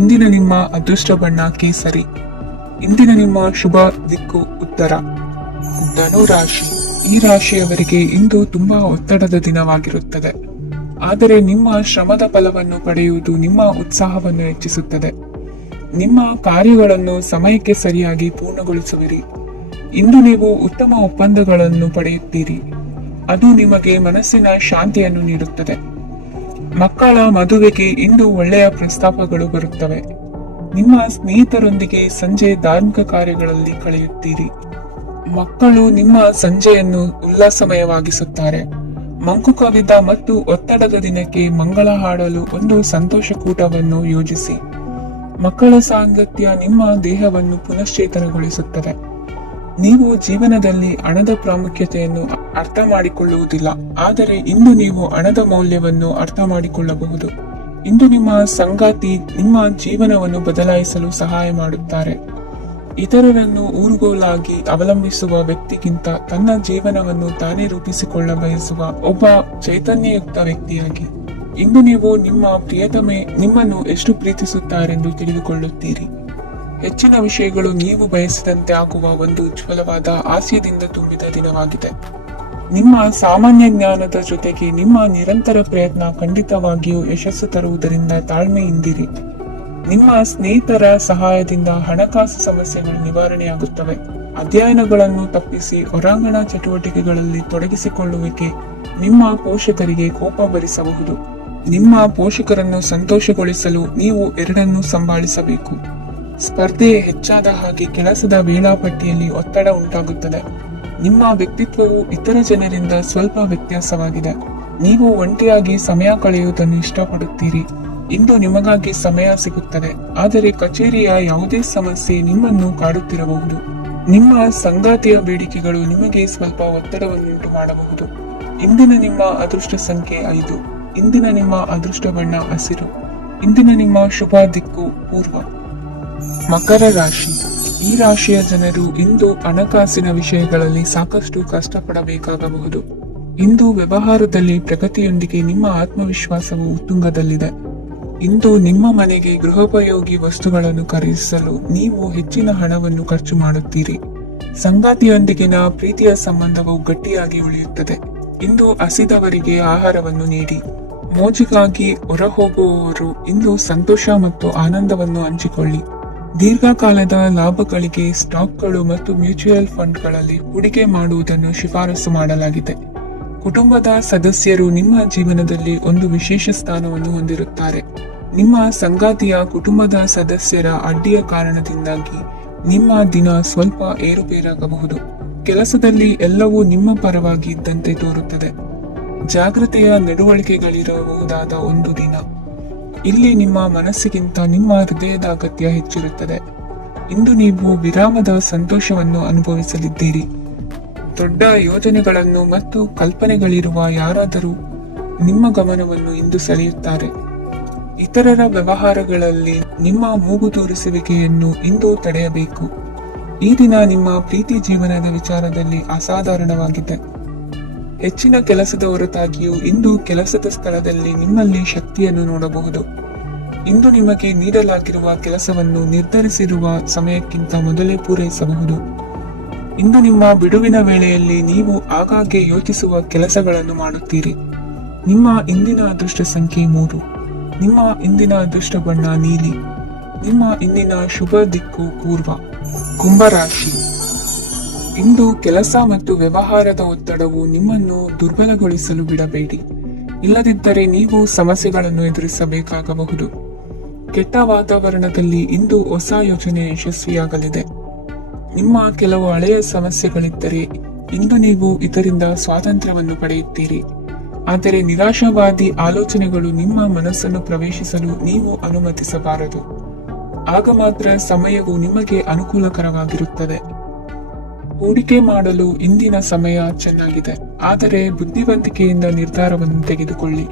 ಇಂದಿನ ನಿಮ್ಮ ಅದೃಷ್ಟ ಬಣ್ಣ ಕೇಸರಿ. ಇಂದಿನ ನಿಮ್ಮ ಶುಭ ದಿಕ್ಕು ಉತ್ತರ. ಧನು ರಾಶಿ. ಈ ರಾಶಿಯವರಿಗೆ ಇಂದು ತುಂಬಾ ಒತ್ತಡದ ದಿನವಾಗಿರುತ್ತದೆ. ಆದರೆ ನಿಮ್ಮ ಶ್ರಮದ ಫಲವನ್ನು ಪಡೆಯುವುದು ನಿಮ್ಮ ಉತ್ಸಾಹವನ್ನು ಹೆಚ್ಚಿಸುತ್ತದೆ. ನಿಮ್ಮ ಕಾರ್ಯಗಳನ್ನು ಸಮಯಕ್ಕೆ ಸರಿಯಾಗಿ ಪೂರ್ಣಗೊಳಿಸುವಿರಿ. ಇಂದು ನೀವು ಉತ್ತಮ ಒಪ್ಪಂದಗಳನ್ನು ಪಡೆಯುತ್ತೀರಿ. ಅದು ನಿಮಗೆ ಮನಸ್ಸಿನ ಶಾಂತಿಯನ್ನು ನೀಡುತ್ತದೆ. ಮಕ್ಕಳ ಮದುವೆಗೆ ಇಂದು ಒಳ್ಳೆಯ ಪ್ರಸ್ತಾಪಗಳು ಬರುತ್ತವೆ. ನಿಮ್ಮ ಸ್ನೇಹಿತರೊಂದಿಗೆ ಸಂಜೆ ಧಾರ್ಮಿಕ ಕಾರ್ಯಗಳಲ್ಲಿ ಕಳೆಯುತ್ತೀರಿ. ಮಕ್ಕಳು ನಿಮ್ಮ ಸಂಜೆಯನ್ನು ಉಲ್ಲಾಸಮಯವಾಗಿಸುತ್ತಾರೆ. ಮಂಕು ಕವಿದ ಮತ್ತು ಒತ್ತಡದ ದಿನಕ್ಕೆ ಮಂಗಳ ಹಾಡಲು ಒಂದು ಸಂತೋಷಕೂಟವನ್ನು ಯೋಜಿಸಿ. ಮಕ್ಕಳ ಸಾಂಗತ್ಯ ನಿಮ್ಮ ದೇಹವನ್ನು ಪುನಶ್ಚೇತನಗೊಳಿಸುತ್ತದೆ. ನೀವು ಜೀವನದಲ್ಲಿ ಹಣದ ಪ್ರಾಮುಖ್ಯತೆಯನ್ನು ಅರ್ಥ ಮಾಡಿಕೊಳ್ಳುವುದಿಲ್ಲ, ಆದರೆ ಇಂದು ನೀವು ಹಣದ ಮೌಲ್ಯವನ್ನು ಅರ್ಥ ಮಾಡಿಕೊಳ್ಳಬಹುದು. ಇಂದು ನಿಮ್ಮ ಸಂಗಾತಿ ನಿಮ್ಮ ಜೀವನವನ್ನು ಬದಲಾಯಿಸಲು ಸಹಾಯ ಮಾಡುತ್ತಾರೆ. ಇತರರನ್ನು ಊರುಗೋಲಾಗಿ ಅವಲಂಬಿಸುವ ವ್ಯಕ್ತಿಗಿಂತ ತನ್ನ ಜೀವನವನ್ನು ತಾನೇ ರೂಪಿಸಿಕೊಳ್ಳ ಬಯಸುವ ಒಬ್ಬ ಚೈತನ್ಯಯುಕ್ತ ವ್ಯಕ್ತಿಯಾಗಿ ಇಂದು ನೀವು ನಿಮ್ಮ ಪ್ರಿಯತಮೆ ನಿಮ್ಮನ್ನು ಎಷ್ಟು ಪ್ರೀತಿಸುತ್ತಾರೆಂದು ತಿಳಿದುಕೊಳ್ಳುತ್ತೀರಿ. ಹೆಚ್ಚಿನ ವಿಷಯಗಳು ನೀವು ಬಯಸಿದಂತೆ ಆಗುವ ಒಂದು ಉಜ್ವಲವಾದ ಹಾಸ್ಯದಿಂದ ತುಂಬಿದ ದಿನವಾಗಿದೆ. ನಿಮ್ಮ ಸಾಮಾನ್ಯ ಜ್ಞಾನದ ಜೊತೆಗೆ ನಿಮ್ಮ ನಿರಂತರ ಪ್ರಯತ್ನ ಖಂಡಿತವಾಗಿಯೂ ಯಶಸ್ಸು ತರುವುದರಿಂದ ತಾಳ್ಮೆಯಿಂದಿರಿ. ನಿಮ್ಮ ಸ್ನೇಹಿತರ ಸಹಾಯದಿಂದ ಹಣಕಾಸು ಸಮಸ್ಯೆಗಳು ನಿವಾರಣೆಯಾಗುತ್ತವೆ. ಅಧ್ಯಯನಗಳನ್ನು ತಪ್ಪಿಸಿ ಹೊರಾಂಗಣ ಚಟುವಟಿಕೆಗಳಲ್ಲಿ ತೊಡಗಿಸಿಕೊಳ್ಳುವಿಕೆ ನಿಮ್ಮ ಪೋಷಕರಿಗೆ ಕೋಪ ಭರಿಸಬಹುದು. ನಿಮ್ಮ ಪೋಷಕರನ್ನು ಸಂತೋಷಗೊಳಿಸಲು ನೀವು ಎರಡನ್ನೂ ಸಂಭಾಳಿಸಬೇಕು. ಸ್ಪರ್ಧೆ ಹೆಚ್ಚಾದ ಹಾಗೆ ಕೆಲಸದ ವೇಳಾಪಟ್ಟಿಯಲ್ಲಿ ಒತ್ತಡ ಉಂಟಾಗುತ್ತದೆ. ನಿಮ್ಮ ವ್ಯಕ್ತಿತ್ವವು ಇತರ ಜನರಿಂದ ಸ್ವಲ್ಪ ವ್ಯತ್ಯಾಸವಾಗಿದೆ. ನೀವು ಒಂಟಿಯಾಗಿ ಸಮಯ ಕಳೆಯುವುದನ್ನು ಇಷ್ಟಪಡುತ್ತೀರಿ. ಇಂದು ನಿಮಗಾಗಿ ಸಮಯ ಸಿಗುತ್ತದೆ, ಆದರೆ ಕಚೇರಿಯ ಯಾವುದೇ ಸಮಸ್ಯೆ ನಿಮ್ಮನ್ನು ಕಾಡುತ್ತಿರಬಹುದು. ನಿಮ್ಮ ಸಂಗಾತಿಯ ಬೇಡಿಕೆಗಳು ನಿಮಗೆ ಸ್ವಲ್ಪ ಒತ್ತಡವನ್ನುಂಟು ಮಾಡಬಹುದು. ಇಂದಿನ ನಿಮ್ಮ ಅದೃಷ್ಟ ಸಂಖ್ಯೆ 5. ಇಂದಿನ ನಿಮ್ಮ ಅದೃಷ್ಟ ಬಣ್ಣ ಹಸಿರು. ಇಂದಿನ ನಿಮ್ಮ ಶುಭ ದಿಕ್ಕು ಪೂರ್ವ. ಮಕರ ರಾಶಿ. ಈ ರಾಶಿಯ ಜನರು ಇಂದು ಹಣಕಾಸಿನ ವಿಷಯಗಳಲ್ಲಿ ಸಾಕಷ್ಟು ಕಷ್ಟಪಡಬೇಕಾಗಬಹುದು. ಇಂದು ವ್ಯವಹಾರದಲ್ಲಿ ಪ್ರಗತಿಯೊಂದಿಗೆ ನಿಮ್ಮ ಆತ್ಮವಿಶ್ವಾಸವು ಉತ್ತುಂಗದಲ್ಲಿದೆ. ಇಂದು ನಿಮ್ಮ ಮನೆಗೆ ಗೃಹೋಪಯೋಗಿ ವಸ್ತುಗಳನ್ನು ಖರೀದಿಸಲು ನೀವು ಹೆಚ್ಚಿನ ಹಣವನ್ನು ಖರ್ಚು ಮಾಡುತ್ತೀರಿ. ಸಂಗಾತಿಯೊಂದಿಗಿನ ಪ್ರೀತಿಯ ಸಂಬಂಧವು ಗಟ್ಟಿಯಾಗಿ ಉಳಿಯುತ್ತದೆ. ಇಂದು ಹಸಿದವರಿಗೆ ಆಹಾರವನ್ನು ನೀಡಿ. ಮೋಜಿಗಾಗಿ ಹೊರಹೋಗುವವರು ಇಂದು ಸಂತೋಷ ಮತ್ತು ಆನಂದವನ್ನು ಹಂಚಿಕೊಳ್ಳಿ. ದೀರ್ಘಕಾಲದ ಲಾಭಗಳಿಗೆ ಸ್ಟಾಕ್ಗಳು ಮತ್ತು ಮ್ಯೂಚುವಲ್ ಫಂಡ್ಗಳಲ್ಲಿ ಹೂಡಿಕೆ ಮಾಡುವುದನ್ನು ಶಿಫಾರಸು ಮಾಡಲಾಗಿದೆ. ಕುಟುಂಬದ ಸದಸ್ಯರು ನಿಮ್ಮ ಜೀವನದಲ್ಲಿ ಒಂದು ವಿಶೇಷ ಸ್ಥಾನವನ್ನು ಹೊಂದಿರುತ್ತಾರೆ. ನಿಮ್ಮ ಸಂಗಾತಿಯ ಕುಟುಂಬದ ಸದಸ್ಯರ ಅಡ್ಡಿಯ ಕಾರಣದಿಂದಾಗಿ ನಿಮ್ಮ ದಿನ ಸ್ವಲ್ಪ ಏರುಪೇರಾಗಬಹುದು. ಕೆಲಸದಲ್ಲಿ ಎಲ್ಲವೂ ನಿಮ್ಮ ಪರವಾಗಿ ಇದ್ದಂತೆ ತೋರುತ್ತದೆ. ಜಾಗೃತೆಯ ನಡವಳಿಕೆಗಳಿರಬಹುದಾದ ಒಂದು ದಿನ. ಇಲ್ಲಿ ನಿಮ್ಮ ಮನಸ್ಸಿಗಿಂತ ನಿಮ್ಮ ಹೃದಯದ ಅಗತ್ಯ ಹೆಚ್ಚಿರುತ್ತದೆ. ಇಂದು ನೀವು ವಿರಾಮದ ಸಂತೋಷವನ್ನು ಅನುಭವಿಸಲಿದ್ದೀರಿ. ದೊಡ್ಡ ಯೋಜನೆಗಳನ್ನು ಮತ್ತು ಕಲ್ಪನೆಗಳಿರುವ ಯಾರಾದರೂ ನಿಮ್ಮ ಗಮನವನ್ನು ಇಂದು ಸೆಳೆಯುತ್ತಾರೆ. ಇತರರ ವ್ಯವಹಾರಗಳಲ್ಲಿ ನಿಮ್ಮ ಮೂಗು ತೂರಿಸುವಿಕೆಯನ್ನು ಇಂದು ತಡೆಯಬೇಕು. ಈ ದಿನ ನಿಮ್ಮ ಪ್ರೀತಿ ಜೀವನದ ವಿಚಾರದಲ್ಲಿ ಅಸಾಧಾರಣವಾಗಿದೆ. ಹೆಚ್ಚಿನ ಕೆಲಸದ ಹೊರತಾಗಿಯೂ ಇಂದು ಕೆಲಸದ ಸ್ಥಳದಲ್ಲಿ ನಿಮ್ಮಲ್ಲಿ ಶಕ್ತಿಯನ್ನು ನೋಡಬಹುದು. ಇಂದು ನಿಮಗೆ ನೀಡಲಾಗಿರುವ ಕೆಲಸವನ್ನು ನಿರ್ಧರಿಸಿರುವ ಸಮಯಕ್ಕಿಂತ ಮೊದಲೇ ಪೂರೈಸಬಹುದು. ಇಂದು ನಿಮ್ಮ ಬಿಡುವಿನ ವೇಳೆಯಲ್ಲಿ ನೀವು ಆಗಾಗ್ಗೆ ಯೋಚಿಸುವ ಕೆಲಸಗಳನ್ನು ಮಾಡುತ್ತೀರಿ. ನಿಮ್ಮ ಇಂದಿನ ಅದೃಷ್ಟ ಸಂಖ್ಯೆ 3. ನಿಮ್ಮ ಇಂದಿನ ಅದೃಷ್ಟ ಬಣ್ಣ ನೀಲಿ. ನಿಮ್ಮ ಇಂದಿನ ಶುಭ ದಿಕ್ಕು ಪೂರ್ವ. ಕುಂಭರಾಶಿ. ಇಂದು ಕೆಲಸ ಮತ್ತು ವ್ಯವಹಾರದ ಒತ್ತಡವು ನಿಮ್ಮನ್ನು ದುರ್ಬಲಗೊಳಿಸಲು ಬಿಡಬೇಡಿ. ಇಲ್ಲದಿದ್ದರೆ ನೀವು ಸಮಸ್ಯೆಗಳನ್ನು ಎದುರಿಸಬೇಕಾಗಬಹುದು. ಕೆಟ್ಟ ವಾತಾವರಣದಲ್ಲಿ ಇಂದು ಹೊಸ ಯೋಜನೆ ಯಶಸ್ವಿಯಾಗಲಿದೆ. ನಿಮ್ಮ ಕೆಲವು ಹಳೆಯ ಸಮಸ್ಯೆಗಳಿದ್ದರೆ ಇಂದು ನೀವು ಇದರಿಂದ ಸ್ವಾತಂತ್ರ್ಯವನ್ನು ಪಡೆಯುತ್ತೀರಿ. ಆದರೆ ನಿರಾಶಾವಾದಿ ಆಲೋಚನೆಗಳು ನಿಮ್ಮ ಮನಸ್ಸನ್ನು ಪ್ರವೇಶಿಸಲು ನೀವು ಅನುಮತಿಸಬಾರದು. ಆಗ ಮಾತ್ರ ಸಮಯವು ನಿಮಗೆ ಅನುಕೂಲಕರವಾಗಿರುತ್ತದೆ. ಹೂಡಿಕೆ ಮಾಡಲು ಇಂದಿನ ಸಮಯ ಚೆನ್ನಾಗಿದೆ, ಆದರೆ ಬುದ್ಧಿವಂತಿಕೆಯಿಂದ ನಿರ್ಧಾರವನ್ನು ತೆಗೆದುಕೊಳ್ಳಿ.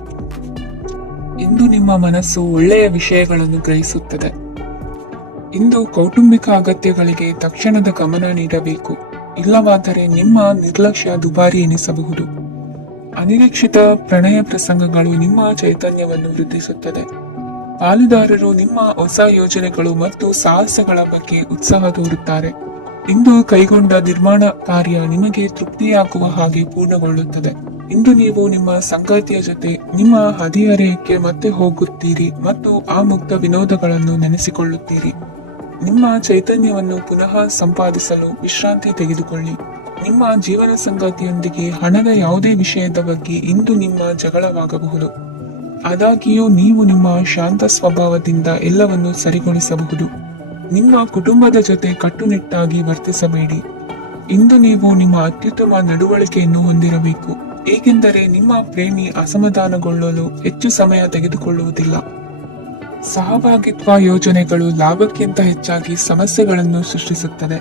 ಇಂದು ನಿಮ್ಮ ಮನಸ್ಸು ಒಳ್ಳೆಯ ವಿಷಯಗಳನ್ನು ಗ್ರಹಿಸುತ್ತದೆ. ಇಂದು ಕೌಟುಂಬಿಕ ಅಗತ್ಯಗಳಿಗೆ ತಕ್ಷಣದ ಗಮನ ನೀಡಬೇಕು. ಇಲ್ಲವಾದರೆ ನಿಮ್ಮ ನಿರ್ಲಕ್ಷ್ಯ ದುಬಾರಿ ಎನಿಸಬಹುದು. ಅನಿರೀಕ್ಷಿತ ಪ್ರಣಯ ಪ್ರಸಂಗಗಳು ನಿಮ್ಮ ಚೈತನ್ಯವನ್ನು ವೃದ್ಧಿಸುತ್ತದೆ. ಪಾಲುದಾರರು ನಿಮ್ಮ ಹೊಸ ಯೋಜನೆಗಳು ಮತ್ತು ಸಾಹಸಗಳ ಬಗ್ಗೆ ಉತ್ಸಾಹ ತೋರುತ್ತಾರೆ. ಇಂದು ಕೈಗೊಂಡ ನಿರ್ಮಾಣ ಕಾರ್ಯ ನಿಮಗೆ ತೃಪ್ತಿಯಾಗುವ ಹಾಗೆ ಪೂರ್ಣಗೊಳ್ಳುತ್ತದೆ. ಇಂದು ನೀವು ನಿಮ್ಮ ಸಂಗಾತಿಯ ಜೊತೆ ನಿಮ್ಮ ಹದಿಹರೆಯಕ್ಕೆ ಮತ್ತೆ ಹೋಗುತ್ತೀರಿ ಮತ್ತು ಆ ಮುಕ್ತ ವಿನೋದಗಳನ್ನು ನೆನೆಸಿಕೊಳ್ಳುತ್ತೀರಿ. ನಿಮ್ಮ ಚೈತನ್ಯವನ್ನು ಪುನಃ ಸಂಪಾದಿಸಲು ವಿಶ್ರಾಂತಿ ತೆಗೆದುಕೊಳ್ಳಿ. ನಿಮ್ಮ ಜೀವನ ಸಂಗಾತಿಯೊಂದಿಗೆ ಹಣದ ಯಾವುದೇ ವಿಷಯದ ಬಗ್ಗೆ ಇಂದು ನಿಮ್ಮ ಜಗಳವಾಗಬಹುದು. ಆದಾಗ್ಯೂ ನೀವು ನಿಮ್ಮ ಶಾಂತ ಸ್ವಭಾವದಿಂದ ಎಲ್ಲವನ್ನು ಸರಿಗೊಳಿಸಬಹುದು. ನಿಮ್ಮ ಕುಟುಂಬದ ಜೊತೆ ಕಟ್ಟುನಿಟ್ಟಾಗಿ ವರ್ತಿಸಬೇಡಿ. ಇಂದು ನೀವು ನಿಮ್ಮ ಅತ್ಯುತ್ತಮ ನಡವಳಿಕೆಯನ್ನು ಹೊಂದಿರಬೇಕು, ಏಕೆಂದರೆ ನಿಮ್ಮ ಪ್ರೇಮಿ ಅಸಮಾಧಾನಗೊಳ್ಳಲು ಹೆಚ್ಚು ಸಮಯ ತೆಗೆದುಕೊಳ್ಳುವುದಿಲ್ಲ. ಸಹಭಾಗಿತ್ವ ಯೋಜನೆಗಳು ಲಾಭಕ್ಕಿಂತ ಹೆಚ್ಚಾಗಿ ಸಮಸ್ಯೆಗಳನ್ನು ಸೃಷ್ಟಿಸುತ್ತದೆ.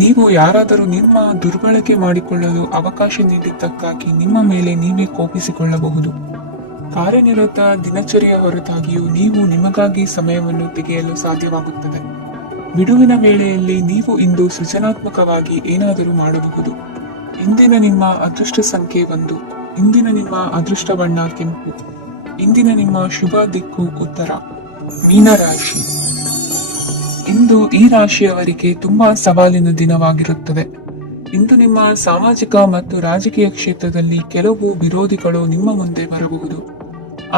ನೀವು ಯಾರಾದರೂ ನಿಮ್ಮ ದುರ್ಬಳಕೆ ಮಾಡಿಕೊಳ್ಳಲು ಅವಕಾಶ ನೀಡಿದ್ದಕ್ಕಾಗಿ ನಿಮ್ಮ ಮೇಲೆ ನೀವೇ ಕೋಪಿಸಿಕೊಳ್ಳಬಹುದು. ಕಾರ್ಯನಿರತ ದಿನಚರಿಯ ಹೊರತಾಗಿಯೂ ನೀವು ನಿಮಗಾಗಿ ಸಮಯವನ್ನು ತೆಗೆಯಲು ಸಾಧ್ಯವಾಗುತ್ತದೆ. ಬಿಡುವಿನ ವೇಳೆಯಲ್ಲಿ ನೀವು ಇಂದು ಸೃಜನಾತ್ಮಕವಾಗಿ ಏನಾದರೂ ಮಾಡಬಹುದು. ಇಂದಿನ ನಿಮ್ಮ ಅದೃಷ್ಟ ಸಂಖ್ಯೆ 1. ಇಂದಿನ ನಿಮ್ಮ ಅದೃಷ್ಟ ಬಣ್ಣ ಕೆಂಪು. ಇಂದಿನ ನಿಮ್ಮ ಶುಭ ದಿಕ್ಕು ಉತ್ತರ. ಮೀನರಾಶಿ. ಇಂದು ಈ ರಾಶಿಯವರಿಗೆ ತುಂಬಾ ಸವಾಲಿನ ದಿನವಾಗಿರುತ್ತದೆ. ಇಂದು ನಿಮ್ಮ ಸಾಮಾಜಿಕ ಮತ್ತು ರಾಜಕೀಯ ಕ್ಷೇತ್ರದಲ್ಲಿ ಕೆಲವು ವಿರೋಧಿಗಳು ನಿಮ್ಮ ಮುಂದೆ ಬರಬಹುದು.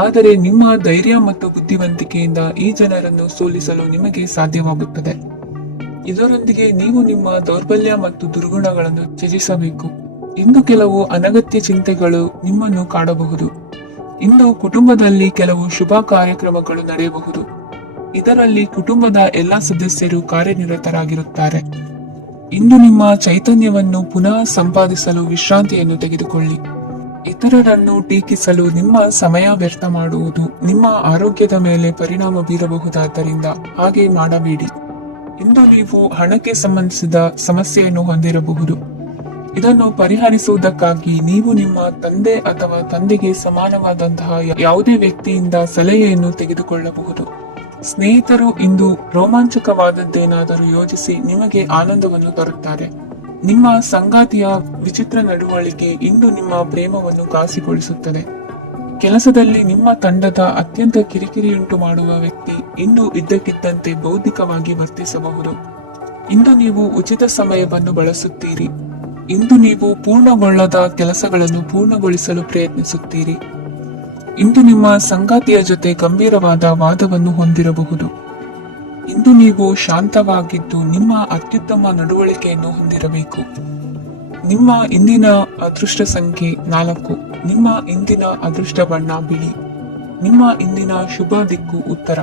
ಆದರೆ ನಿಮ್ಮ ಧೈರ್ಯ ಮತ್ತು ಬುದ್ಧಿವಂತಿಕೆಯಿಂದ ಈ ಜನರನ್ನು ಸೋಲಿಸಲು ನಿಮಗೆ ಸಾಧ್ಯವಾಗುತ್ತದೆ. ಇದರೊಂದಿಗೆ ನೀವು ನಿಮ್ಮ ದೌರ್ಬಲ್ಯ ಮತ್ತು ದುರ್ಗುಣಗಳನ್ನು ತ್ಯಜಿಸಬೇಕು. ಇಂದು ಕೆಲವು ಅನಗತ್ಯ ಚಿಂತೆಗಳು ನಿಮ್ಮನ್ನು ಕಾಡಬಹುದು. ಇಂದು ಕುಟುಂಬದಲ್ಲಿ ಕೆಲವು ಶುಭ ಕಾರ್ಯಕ್ರಮಗಳು ನಡೆಯಬಹುದು. ಇದರಲ್ಲಿ ಕುಟುಂಬದ ಎಲ್ಲ ಸದಸ್ಯರು ಕಾರ್ಯನಿರತರಾಗಿರುತ್ತಾರೆ. ಇಂದು ನಿಮ್ಮ ಚೈತನ್ಯವನ್ನು ಪುನಃ ಸಂಪಾದಿಸಲು ವಿಶ್ರಾಂತಿಯನ್ನು ತೆಗೆದುಕೊಳ್ಳಿ. ಇತರರನ್ನು ಟೀಕಿಸಲು ನಿಮ್ಮ ಸಮಯ ವ್ಯರ್ಥ ಮಾಡುವುದು ನಿಮ್ಮ ಆರೋಗ್ಯದ ಮೇಲೆ ಪರಿಣಾಮ ಬೀರಬಹುದಾದ್ದರಿಂದ ಹಾಗೆ ಮಾಡಬೇಡಿ. ಇಂದು ನೀವು ಹಣಕ್ಕೆ ಸಂಬಂಧಿಸಿದ ಸಮಸ್ಯೆಯನ್ನು ಹೊಂದಿರಬಹುದು. ಇದನ್ನು ಪರಿಹರಿಸುವುದಕ್ಕಾಗಿ ನೀವು ನಿಮ್ಮ ತಂದೆ ಅಥವಾ ತಂದೆಗೆ ಸಮಾನವಾದಂತಹ ಯಾವುದೇ ವ್ಯಕ್ತಿಯಿಂದ ಸಲಹೆಯನ್ನು ತೆಗೆದುಕೊಳ್ಳಬಹುದು. ಸ್ನೇಹಿತರು ಇಂದು ರೋಮಾಂಚಕವಾದದ್ದೇನಾದರೂ ಯೋಜಿಸಿ ನಿಮಗೆ ಆನಂದವನ್ನು ತರುತ್ತಾರೆ. ನಿಮ್ಮ ಸಂಗಾತಿಯ ವಿಚಿತ್ರ ನಡವಳಿಕೆ ಇಂದು ನಿಮ್ಮ ಪ್ರೇಮವನ್ನು ಘಾಸಿಗೊಳಿಸುತ್ತದೆ. ಕೆಲಸದಲ್ಲಿ ನಿಮ್ಮ ತಂಡದ ಅತ್ಯಂತ ಕಿರಿಕಿರಿಯುಂಟು ಮಾಡುವ ವ್ಯಕ್ತಿ ಇಂದು ಇದ್ದಕ್ಕಿದ್ದಂತೆ ಬೌದ್ಧಿಕವಾಗಿ ವರ್ತಿಸಬಹುದು. ಇಂದು ನೀವು ಉಚಿತ ಸಮಯವನ್ನು ಬಳಸುತ್ತೀರಿ. ಇಂದು ನೀವು ಪೂರ್ಣಗೊಳ್ಳದ ಕೆಲಸಗಳನ್ನು ಪೂರ್ಣಗೊಳಿಸಲು ಪ್ರಯತ್ನಿಸುತ್ತೀರಿ. ಇಂದು ನಿಮ್ಮ ಸಂಗಾತಿಯ ಜೊತೆ ಗಂಭೀರವಾದ ವಾದವನ್ನು ಹೊಂದಿರಬಹುದು. ಇಂದು ನೀವು ಶಾಂತವಾಗಿದ್ದು ನಿಮ್ಮ ಅತ್ಯುತ್ತಮ ನಡವಳಿಕೆಯನ್ನು ಹೊಂದಿರಬೇಕು. ನಿಮ್ಮ ಇಂದಿನ ಅದೃಷ್ಟ ಸಂಖ್ಯೆ 4. ನಿಮ್ಮ ಇಂದಿನ ಅದೃಷ್ಟ ಬಣ್ಣ ಬಿಳಿ. ನಿಮ್ಮ ಇಂದಿನ ಶುಭ ದಿಕ್ಕು ಉತ್ತರ.